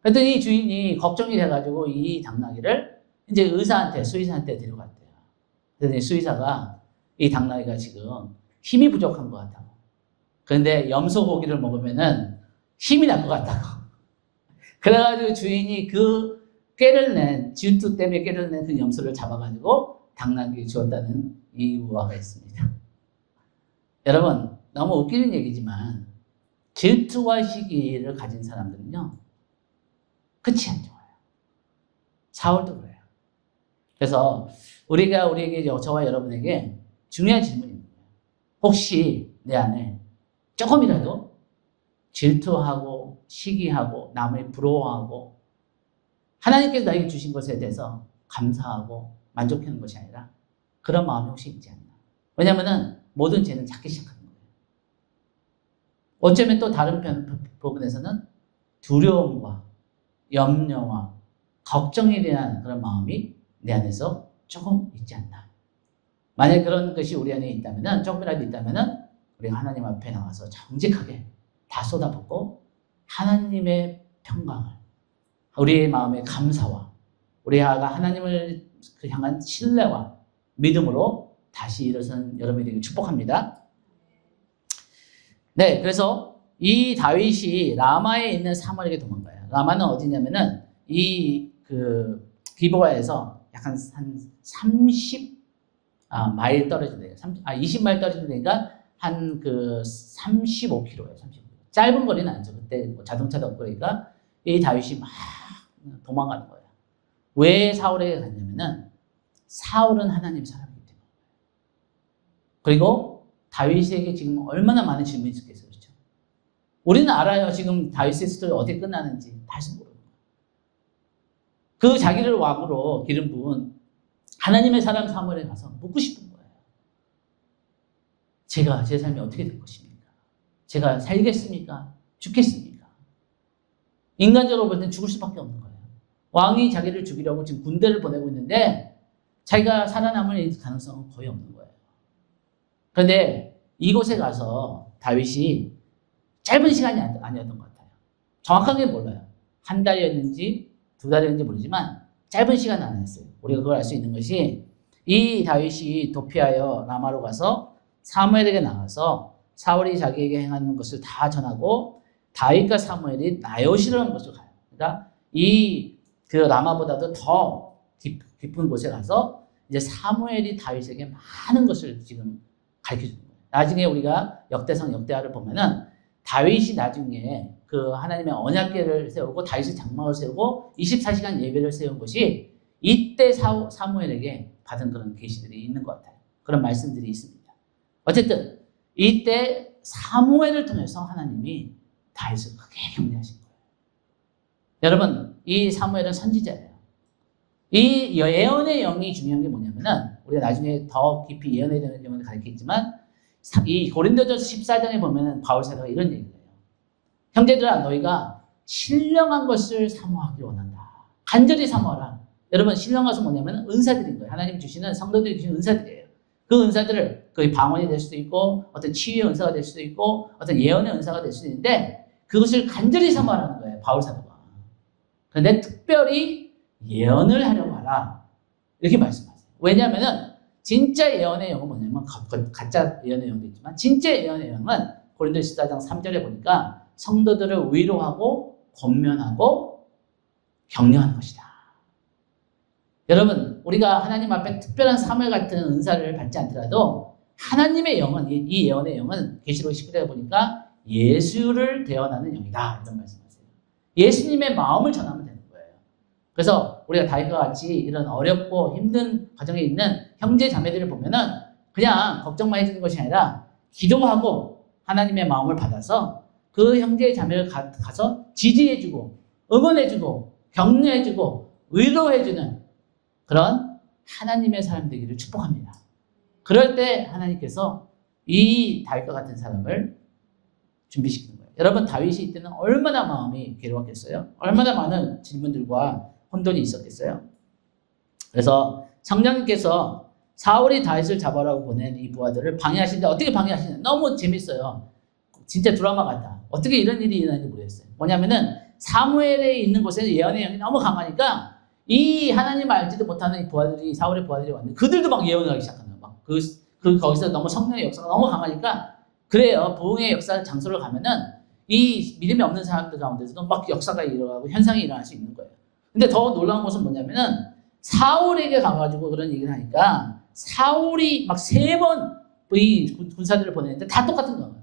그랬더니 이 주인이 걱정이 돼가지고 이 당나귀를 이제 수의사한테 데려갔대요. 그랬더니 수의사가 이 당나귀가 지금 힘이 부족한 것 같다고. 그런데 염소 고기를 먹으면은 힘이 날 것 같다고. 그래가지고 주인이 그 질투 때문에 깨를 낸 그 염소를 잡아가지고 당나귀에 주었다는 이 우화가 있습니다. 여러분, 너무 웃기는 얘기지만 질투와 시기를 가진 사람들은요, 끝이 안 좋아요. 사울도 그래요. 그래서 우리에게, 저와 여러분에게 중요한 질문입니다. 혹시 내 안에 조금이라도 질투하고 시기하고 남을 부러워하고 하나님께서 나에게 주신 것에 대해서 감사하고 만족하는 것이 아니라 그런 마음이 혹시 있지 않나? 왜냐하면 모든 죄는 작게 시작하는 거예요. 어쩌면 또 다른 부분에서는 두려움과 염려와 걱정에 대한 그런 마음이 내 안에서 조금 있지 않나. 만약 그런 것이 우리 안에 있다면, 조금이라도 있다면 우리가 하나님 앞에 나가서 정직하게 다 쏟아붓고 하나님의 평강을, 우리의 마음의 감사와 우리가 하나님을 향한 신뢰와 믿음으로 다시 일어선 여러분이 되길 축복합니다. 네, 그래서 이 다윗이 라마에 있는 사무엘에게 도망가요. 라마는 어디냐면은 기브가에서 약간 한 30마일 떨어진 데요. 20마일 떨어진 데니까 한 35km예요. 35km. 짧은 거리는 아니죠. 그때 뭐 자동차도 없고 그러니까 이 다윗이 막 도망가는 거예요. 왜 사울에게 갔냐면은 사울은 하나님 사람이기 때문에. 그리고 다윗에게 지금 얼마나 많은 질문이 있겠어요. 그렇죠? 우리는 알아요. 지금 다윗의 스토리 어떻게 끝나는지 다시 모르는 거예요. 그 자기를 왕으로 기름 부은 하나님의 사람 사무엘에 가서 묻고 싶은 거예요. 제 삶이 어떻게 될 것입니까? 제가 살겠습니까? 죽겠습니까? 인간적으로 볼 땐 죽을 수밖에 없는 거예요. 왕이 자기를 죽이려고 지금 군대를 보내고 있는데 자기가 살아남을 가능성은 거의 없는 거예요. 그런데 이곳에 가서 다윗이 짧은 시간이 아니었던 것 같아요. 정확하게 몰라요. 한 달이었는지 2달이었는지 모르지만 짧은 시간 안이었어요. 우리가 그걸 알 수 있는 것이 이 다윗이 도피하여 라마로 가서 사무엘에게 나가서 사울이 자기에게 행하는 것을 다 전하고 다윗과 사무엘이 나요시로 하는 것을 가요. 그러니까 그 라마보다도 더 깊은 곳에 가서 이제 사무엘이 다윗에게 많은 것을 지금 가르쳐 주는 거예요. 나중에 우리가 역대상 역대하를 보면은 다윗이 나중에 그 하나님의 언약궤를 세우고 다윗의 장막을 세우고 24시간 예배를 세운 것이 이때 사무엘에게 받은 그런 계시들이 있는 것 같아요. 그런 말씀들이 있습니다. 어쨌든 이때 사무엘을 통해서 하나님이 다윗을 크게 격려하신 거예요. 여러분, 이 사무엘은 선지자예요. 이 예언의 영이 중요한 게 뭐냐면은 우리가 나중에 더 깊이 예언에 대한 영을 가르치겠지만 이 고린도전서 14장에 보면은 바울 사도가 이런 얘기를 해요. 형제들아, 너희가 신령한 것을 사모하기 원한다. 간절히 사모하라. 여러분, 신령한 것은 뭐냐면 은사들인 거예요. 하나님 주시는, 성도들이 주시는 은사들이에요. 그 은사들을 거의 방언이 될 수도 있고 어떤 치유의 은사가 될 수도 있고 어떤 예언의 은사가 될 수도 있는데 그것을 간절히 사모하라는 거예요. 바울 사도가. 그런데 특별히 예언을 하려고 하라. 이렇게 말씀하세요. 왜냐하면 진짜 예언의 영은 뭐냐면 가짜 예언의 영도 있지만 진짜 예언의 영은 고린도서 14장 3절에 보니까 성도들을 위로하고 권면하고 격려하는 것이다. 여러분, 우리가 하나님 앞에 특별한 사물 같은 은사를 받지 않더라도 하나님의 영은, 이 예언의 영은 계시록 19절에 보니까 예수를 대언하는 영이다. 이런 말씀하세요. 예수님의 마음을 전하면 되는 거예요. 그래서 우리가 다윗과 같이 이런 어렵고 힘든 과정에 있는 형제 자매들을 보면은 그냥 걱정만 해주는 것이 아니라 기도하고 하나님의 마음을 받아서 그 형제 자매를 가서 지지해주고 응원해주고 격려해주고 위로해주는 그런 하나님의 사람 되기를 축복합니다. 그럴 때 하나님께서 이 다윗과 같은 사람을 준비시키는 거예요. 여러분, 다윗이 이때는 얼마나 마음이 괴로웠겠어요? 얼마나 많은 질문들과 혼돈이 있었겠어요? 그래서 성령님께서 사울이 다윗을 잡아라고 보낸 이 부하들을 방해하시는데 어떻게 방해하시냐? 너무 재밌어요. 진짜 드라마 같다. 어떻게 이런 일이 일어나는지 모르겠어요. 뭐냐면은 사무엘에 있는 곳에 예언의 영이 너무 강하니까 이 하나님 알지도 못하는 이 부하들이, 사울의 부하들이 왔는데 그들도 막 예언을 하기 시작하는 거예요. 거기서 너무 성령의 역사가 너무 강하니까 그래요. 부흥의 역사 장소를 가면은 이 믿음이 없는 사람들 가운데서도 막 역사가 일어나고 현상이 일어날 수 있는 거예요. 근데 더 놀라운 것은 뭐냐면은 사울에게 가가지고 그런 얘기를 하니까 사울이 막 3번 이 군사들을 보내는데 다 똑같은 거예요.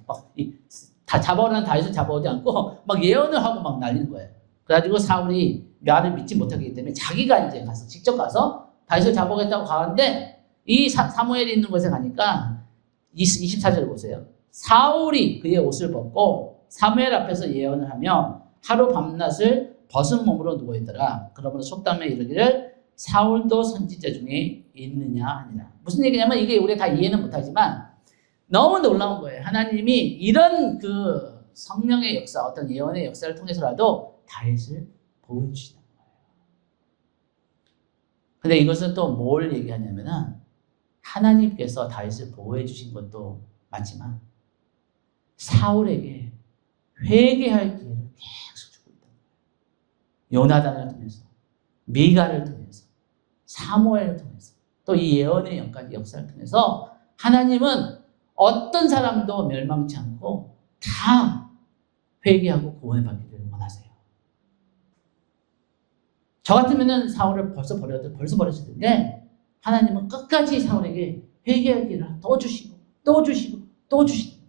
다 잡아오라는 다윗을 잡아오지 않고 막 예언을 하고 막 날리는 거예요. 그래가지고 사울이 나를 믿지 못하기 때문에 자기가 이제 가서 직접 가서 다윗을 잡아오겠다고 가는데 이 사무엘이 있는 곳에 가니까 24절을 보세요. 사울이 그의 옷을 벗고 사무엘 앞에서 예언을 하며 하루 밤낮을 벗은 몸으로 누워있더라. 그러므로 속담에 이르기를 사울도 선지자 중에 있느냐 하니라. 무슨 얘기냐면 이게 우리가 다 이해는 못하지만 너무 놀라운 거예요. 하나님이 이런 그 성령의 역사, 어떤 예언의 역사를 통해서라도 다윗을 보여주시는 거예요. 근데 이것은 또 뭘 얘기하냐면은 하나님께서 다윗을 보호해 주신 것도 맞지만 사울에게 회개할 기회를 계속 주고 있다. 요나단을 통해서, 미가를 통해서, 사무엘을 통해서, 또 이 예언의 역사를 통해서 하나님은 어떤 사람도 멸망치 않고 다 회개하고 구원을 받기를 원하세요. 저 같으면은 사울을 벌써 버렸을 텐데 하나님은 끝까지 사울에게 회개할 기회를 또 주시고 또 주시고 또 주시고.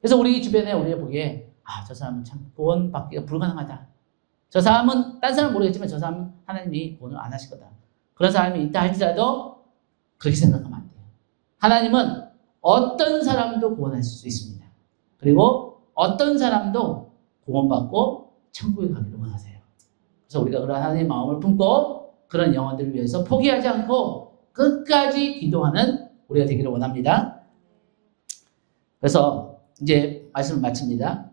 그래서 우리 주변에 우리가 보기에 저 사람은 참 구원받기가 불가능하다. 저 사람은 딴 사람은 모르겠지만 저 사람은 하나님이 구원을 안 하실 거다. 그런 사람이 있다 할지라도 그렇게 생각하면 안 돼요. 하나님은 어떤 사람도 구원하실 수 있습니다. 그리고 어떤 사람도 구원받고 천국에 가기를 원하세요. 그래서 우리가 그런 하나님의 마음을 품고 그런 영혼들을 위해서 포기하지 않고 끝까지 기도하는 우리가 되기를 원합니다. 그래서 이제 말씀을 마칩니다.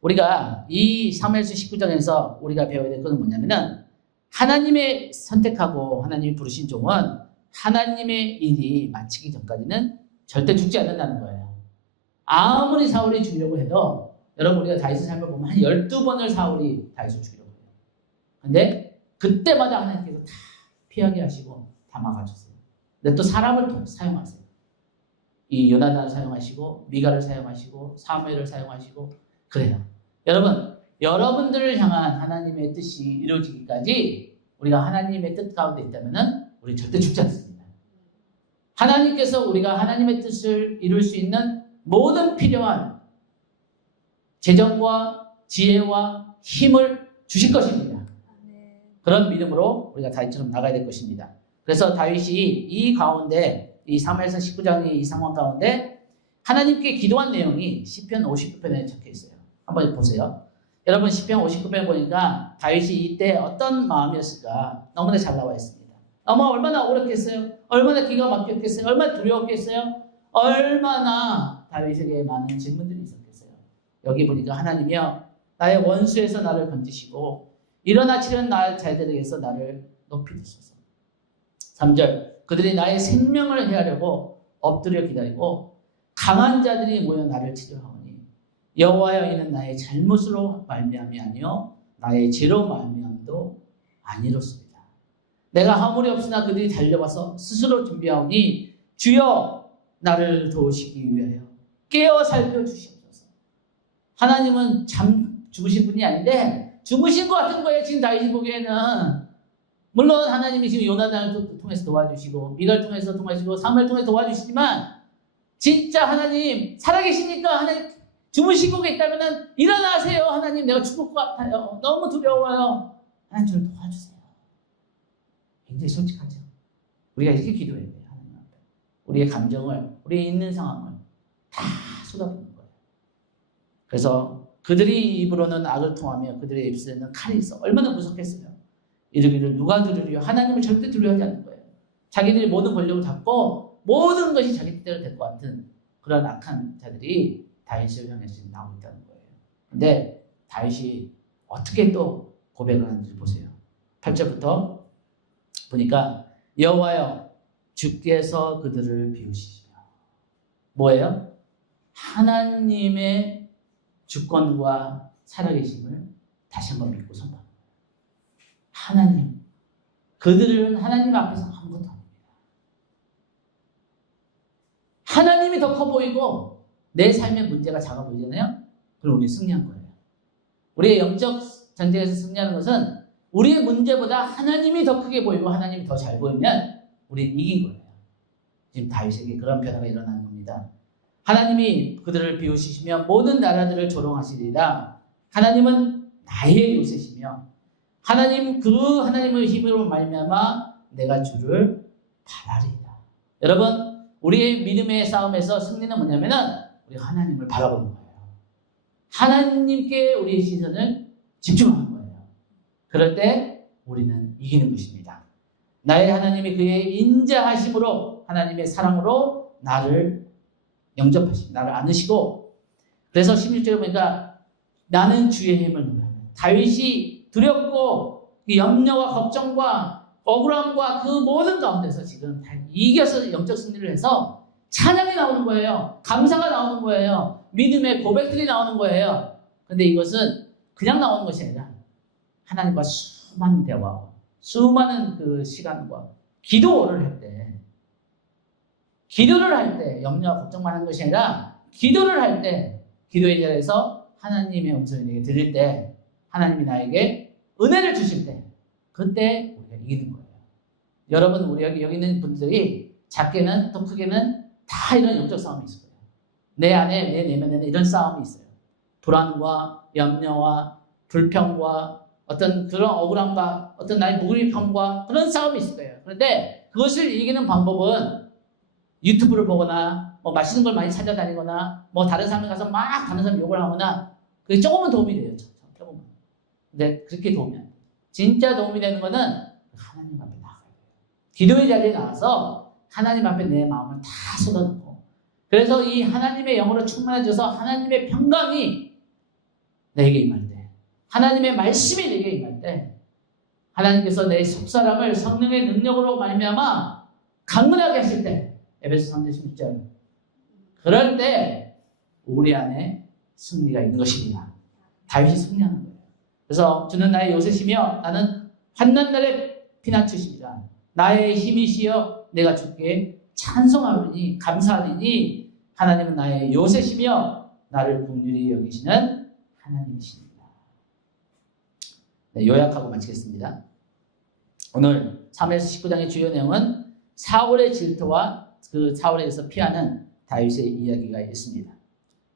우리가 이 사무엘서 19장에서 우리가 배워야 될 것은 뭐냐면은 하나님의 선택하고 하나님이 부르신 종은 하나님의 일이 마치기 전까지는 절대 죽지 않는다는 거예요. 아무리 사울이 죽이려고 해도 여러분 우리가 다윗의 삶을 보면 한 12번을 사울이 다윗을 죽이려고 해요. 근데 그때마다 하나님께서 다 피하게 하시고 다 막아주세요. 근데 또 사람을 사용하세요. 이 요나단을 사용하시고 미가를 사용하시고 사무엘을 사용하시고 그래요. 여러분, 여러분들을 향한 하나님의 뜻이 이루어지기까지 우리가 하나님의 뜻 가운데 있다면 우리 절대 죽지 않습니다. 하나님께서 우리가 하나님의 뜻을 이룰 수 있는 모든 필요한 재정과 지혜와 힘을 주실 것입니다. 그런 믿음으로 우리가 다윗처럼 나가야 될 것입니다. 그래서 다윗이 이 가운데 이 사무엘서 19장의 이 상황 가운데 하나님께 기도한 내용이 시편 59편에 적혀 있어요. 한번 보세요. 여러분 시편 59편 보니까 다윗이 이때 어떤 마음이었을까 너무나 잘 나와 있습니다. 얼마나 억울했겠어요? 얼마나 기가 막혔겠어요? 얼마나 두려웠겠어요? 얼마나 다윗에게 많은 질문들이 있었겠어요? 여기 보니까 하나님이여 나의 원수에서 나를 건지시고 일어나치는 나의 자들에게서 나를 높이 드소서. 3절 그들이 나의 생명을 해하려고 엎드려 기다리고 강한 자들이 모여 나를 치려 하오니 여호와여 이는 나의 잘못으로 말미암이 아니요 나의 죄로 말미암도 아니로소이다. 내가 아무리 없으나 그들이 달려와서 스스로 준비하오니 주여 나를 도우시기 위하여 깨어 살펴주시옵소서. 하나님은 잠 죽으신 분이 아닌데 죽으신 것 같은 거예요. 지금 다윗이 보기에는. 물론 하나님이 지금 요나단을 통해서 도와주시고 미가를 통해서 도와주시고 사무엘을 통해서 도와주시지만 진짜 하나님 살아계십니까? 하나님 주무시고 계시다면 일어나세요. 하나님 내가 죽을 것 같아요. 너무 두려워요. 하나님 저를 도와주세요. 굉장히 솔직하죠. 우리가 이렇게 기도해야 돼요. 하나님 앞에. 우리의 감정을 우리의 있는 상황을 다 쏟아붓는 거예요. 그래서 그들이 입으로는 악을 통하며 그들의 입술에는 칼이 있어. 얼마나 무섭겠어요. 이르기를 누가 들으려 하나님을 절대 두려워하지 않는 거예요. 자기들이 모든 권력을 잡고 모든 것이 자기 뜻대로 될 것 같은 그런 악한 자들이 다윗을 향해서 나오고 있다는 거예요. 근데 다윗이 어떻게 또 고백을 하는지 보세요. 8절부터 보니까 여호와여 주께서 그들을 비우시시며 뭐예요? 하나님의 주권과 살아계심을 다시 한번 믿고 선포합니다. 하나님, 그들은 하나님 앞에서 아무것도 아닙니다. 하나님이 더 커 보이고 내 삶의 문제가 작아 보이잖아요? 그럼 우리 승리한 거예요. 우리의 영적 전쟁에서 승리하는 것은 우리의 문제보다 하나님이 더 크게 보이고 하나님이 더 잘 보이면 우리는 이긴 거예요. 지금 다윗에게 그런 변화가 일어나는 겁니다. 하나님이 그들을 비우시시며 모든 나라들을 조롱하시리라. 하나님은 나의 요새시며 하나님 그 하나님의 힘으로 말미암아 내가 주를 바라리이다. 여러분 우리의 믿음의 싸움에서 승리는 뭐냐면은 우리가 하나님을 바라보는 거예요. 하나님께 우리의 시선을 집중하는 거예요. 그럴 때 우리는 이기는 것입니다. 나의 하나님이 그의 인자하심으로 하나님의 사랑으로 나를 영접하시고 나를 안으시고 그래서 16절에 보니까 나는 주의 힘을 누려하며. 다윗이 두렵고 그 염려와 걱정과 억울함과 그 모든 가운데서 지금 다 이겨서 영적 승리를 해서 찬양이 나오는 거예요. 감사가 나오는 거예요. 믿음의 고백들이 나오는 거예요. 근데 이것은 그냥 나오는 것이 아니라 하나님과 수많은 대화와 수많은 그 시간과 기도를 할 때, 기도를 할 때 염려와 걱정만 하는 것이 아니라 기도를 할 때, 기도의 자리에서 하나님의 음성이 내게 들릴 때, 하나님이 나에게 은혜를 주실 때, 그때 우리가 이기는 거예요. 여러분, 우리 여기 있는 분들이 작게는 또 크게는 다 이런 영적 싸움이 있을 거예요. 내 안에, 내 내면에는 이런 싸움이 있어요. 불안과 염려와 불평과 어떤 그런 억울함과 어떤 나의 무기력함과 그런 싸움이 있을 거예요. 그런데 그것을 이기는 방법은 유튜브를 보거나 뭐 맛있는 걸 많이 찾아다니거나 뭐 다른 사람에 가서 막 다른 사람 욕을 하거나 그게 조금은 도움이 돼요. 조금은. 근데 그렇게 도움이 안 돼요. 진짜 도움이 되는 거는 하나님 앞에 나가야 돼요. 기도의 자리에 나와서 하나님 앞에 내 마음을 다 쏟아놓고, 그래서 이 하나님의 영으로 충만해져서 하나님의 평강이 내게 임할 때, 하나님의 말씀이 내게 임할 때, 하나님께서 내 속사람을 성령의 능력으로 말미암아 강건하게 하실 때, 에베소 3장 16절, 그럴 때 우리 안에 승리가 있는 것입니다. 다윗이 승리하는 거예요. 그래서 주는 나의 요새시며 나는 환난날의 피난처시니라. 나의 힘이시여 내가 주께 찬송하리니 감사하리니 하나님은 나의 요새시며 나를 긍휼히 여기시는 하나님이십니다. 네, 요약하고 마치겠습니다. 오늘 3에서 19장의 주요 내용은 사울의 질투와 그 사울에게서 피하는 다윗의 이야기가 있습니다.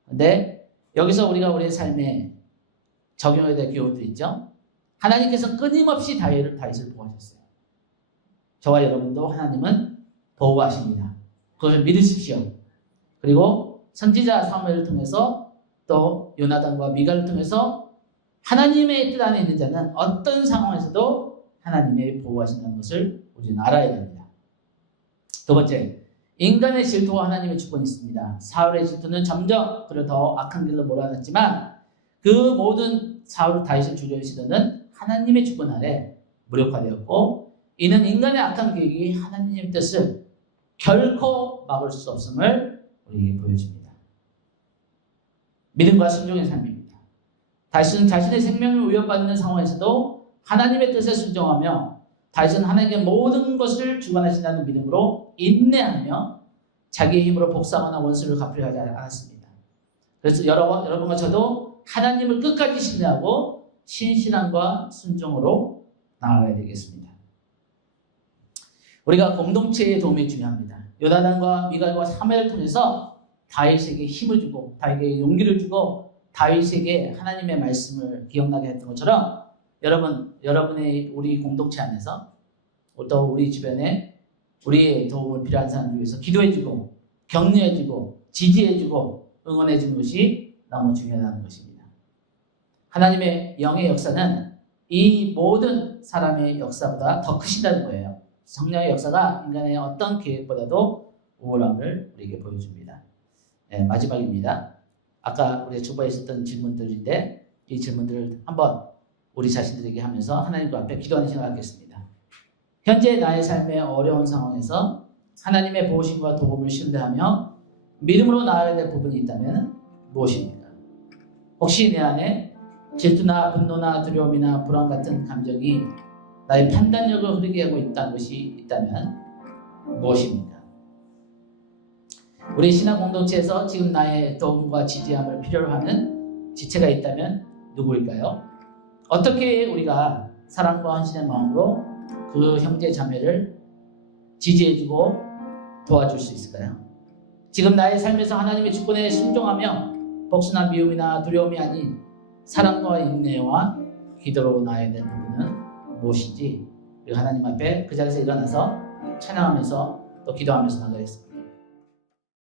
그런데 여기서 우리가 우리의 삶에 적용해야 될 교훈들이 있죠. 하나님께서 끊임없이 다윗을 보호하셨어요. 저와 여러분도 하나님은 보호하십니다. 그것을 믿으십시오. 그리고 선지자 사무엘을 통해서 또 요나단과 미갈을 통해서 하나님의 뜻 안에 있는 자는 어떤 상황에서도 하나님의 보호하신다는 것을 우리는 알아야 됩니다. 두 번째, 인간의 질투와 하나님의 주권이 있습니다. 사울의 질투는 점점 그를 더 악한 길로 몰아놨지만 그 모든 사울 다윗의 주저의 시도는 하나님의 주권 아래 무력화되었고, 이는 인간의 악한 계획이 하나님의 뜻을 결코 막을 수 없음을 우리에게 보여줍니다. 믿음과 순종의 삶입니다. 다윗은 자신의 생명을 위협받는 상황에서도 하나님의 뜻에 순종하며, 다윗은 하나님께 모든 것을 주관하신다는 믿음으로 인내하며 자기의 힘으로 복수하거나 원수를 갚으려 하지 않았습니다. 그래서 여러분과 저도 하나님을 끝까지 신뢰하고 신실함과 순종으로 나아가야 되겠습니다. 우리가 공동체의 도움이 중요합니다. 요나단과 미갈과 사무엘을 통해서 다윗에게 힘을 주고 다윗에게 용기를 주고 다윗에게 하나님의 말씀을 기억나게 했던 것처럼, 여러분의 우리 공동체 안에서 또 우리 주변에 우리의 도움을 필요한 사람들 위해서 기도해주고 격려해주고 지지해주고 응원해주는 것이 너무 중요하다는 것입니다. 하나님의 영의 역사는 이 모든 사람의 역사보다 더 크시다는 거예요. 성령의 역사가 인간의 어떤 계획보다도 우월함을 우리에게 보여줍니다. 네, 마지막입니다. 아까 우리가 초반에 있었던 질문들인데 이 질문들을 한번 우리 자신들에게 하면서 하나님과 앞에 기도하는 시간을 갖겠습니다. 현재 나의 삶의 어려운 상황에서 하나님의 보호심과 도움을 신뢰하며 믿음으로 나아가야 될 부분이 있다면 무엇입니까? 혹시 내 안에 질투나 분노나 두려움이나 불안 같은 감정이 나의 판단력을 흐리게 하고 있다는 것이 있다면 무엇입니까? 우리 신앙 공동체에서 지금 나의 도움과 지지함을 필요로 하는 지체가 있다면 누구일까요? 어떻게 우리가 사랑과 헌신의 마음으로 그 형제 자매를 지지해주고 도와줄 수 있을까요? 지금 나의 삶에서 하나님의 주권에 순종하며 복수나 미움이나 두려움이 아닌 사랑과 인내와 기도로 나아야 될 부분은 무엇인지 우리 하나님 앞에 그 자리에서 일어나서 찬양하면서 또 기도하면서 나가겠습니다.